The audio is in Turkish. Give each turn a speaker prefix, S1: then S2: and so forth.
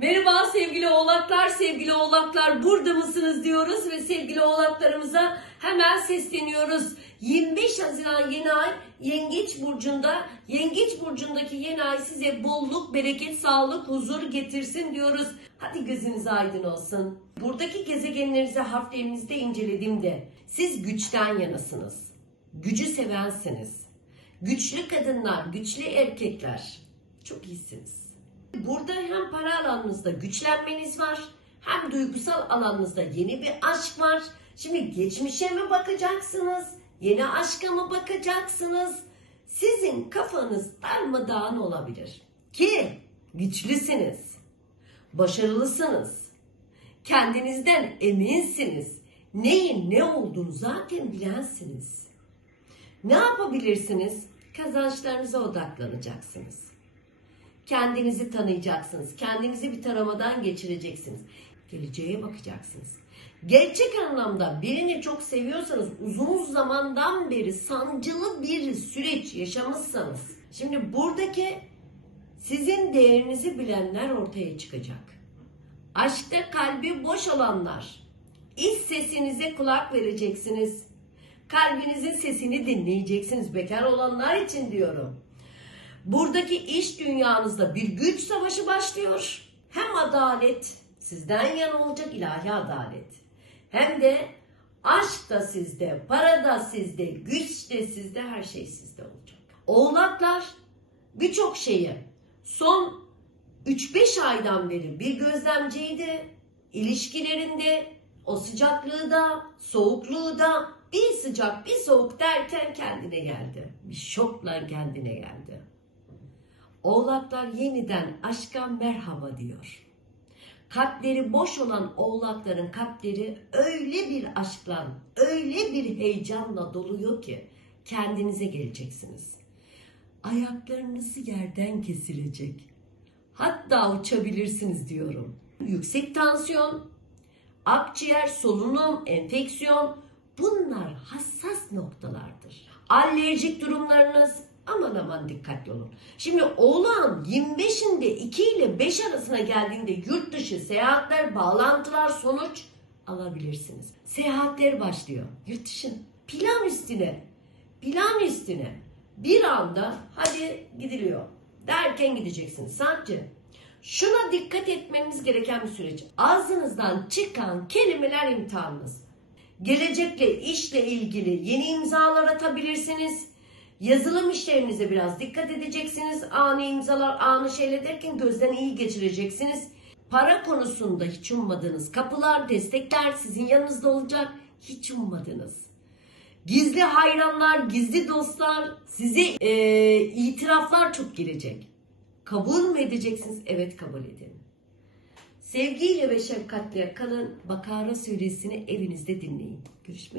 S1: Merhaba sevgili oğlaklar, sevgili oğlaklar burada mısınız diyoruz ve sevgili oğlaklarımıza hemen sesleniyoruz. 25 Haziran yeni ay Yengeç Burcu'nda, Yengeç Burcu'ndaki yeni ay size bolluk, bereket, sağlık, huzur getirsin diyoruz. Hadi gözünüz aydın olsun. Buradaki gezegenlerinizi harflerinizde incelediğimde siz güçten yanasınız. Gücü sevensiniz. Güçlü kadınlar, güçlü erkekler. Çok iyisiniz. Burada hem para alanınızda güçlenmeniz var, hem duygusal alanınızda yeni bir aşk var. Şimdi geçmişe mi bakacaksınız, yeni aşka mı bakacaksınız? Sizin kafanız darmadağın olabilir. Ki güçlüsünüz, başarılısınız, kendinizden eminsiniz. Neyin ne olduğunu zaten bilensiniz. Ne yapabilirsiniz? Kazançlarınıza odaklanacaksınız. Kendinizi tanıyacaksınız. Kendinizi bir taramadan geçireceksiniz. Geleceğe bakacaksınız. Gerçek anlamda birini çok seviyorsanız uzun zamandan beri sancılı bir süreç yaşamışsanız şimdi buradaki sizin değerinizi bilenler ortaya çıkacak. Aşkta kalbi boş olanlar iç sesinize kulak vereceksiniz. Kalbinizin sesini dinleyeceksiniz. Bekar olanlar için diyorum. Buradaki iş dünyanızda bir güç savaşı başlıyor. Hem adalet sizden yana olacak ilahi adalet. Hem de aşk da sizde, para da sizde, güç de sizde, her şey sizde olacak. Oğlaklar birçok şeyi son 3-5 aydan beri bir gözlemciydi. İlişkilerinde o sıcaklığı da, soğukluğu da bir sıcak bir soğuk derken kendine geldi. Bir şokla kendine geldi. Oğlaklar yeniden aşka merhaba diyor. Kalpleri boş olan oğlakların kalpleri öyle bir aşkla, öyle bir heyecanla doluyor ki kendinize geleceksiniz. Ayaklarınız yerden kesilecek. Hatta uçabilirsiniz diyorum. Yüksek tansiyon, akciğer, solunum, enfeksiyon bunlar hassas noktalardır. Alerjik durumlarınız aman aman dikkatli olun. Şimdi oğlan 25'inde 2 ile 5 arasına geldiğinde yurt dışı seyahatler, bağlantılar sonuç alabilirsiniz. Seyahatler başlıyor. Yurt dışı plan üstüne, plan üstüne bir anda hadi gidiliyor derken gideceksiniz. Sadece şuna dikkat etmeniz gereken bir süreç. Ağzınızdan çıkan kelimeler imtihanınız. Gelecekle, işle ilgili yeni imzalar atabilirsiniz. Yazılım işlerinize biraz dikkat edeceksiniz. Ani imzalar, ani şeyler derken gözden iyi geçireceksiniz. Para konusunda hiç ummadığınız kapılar, destekler sizin yanınızda olacak. Hiç ummadınız. Gizli hayranlar, gizli dostlar, size eee, itiraflar çok gelecek. Kabul mü edeceksiniz? Evet kabul edin. Sevgiyle ve şefkatle kalın. Bakara suresini evinizde dinleyin. Görüşmek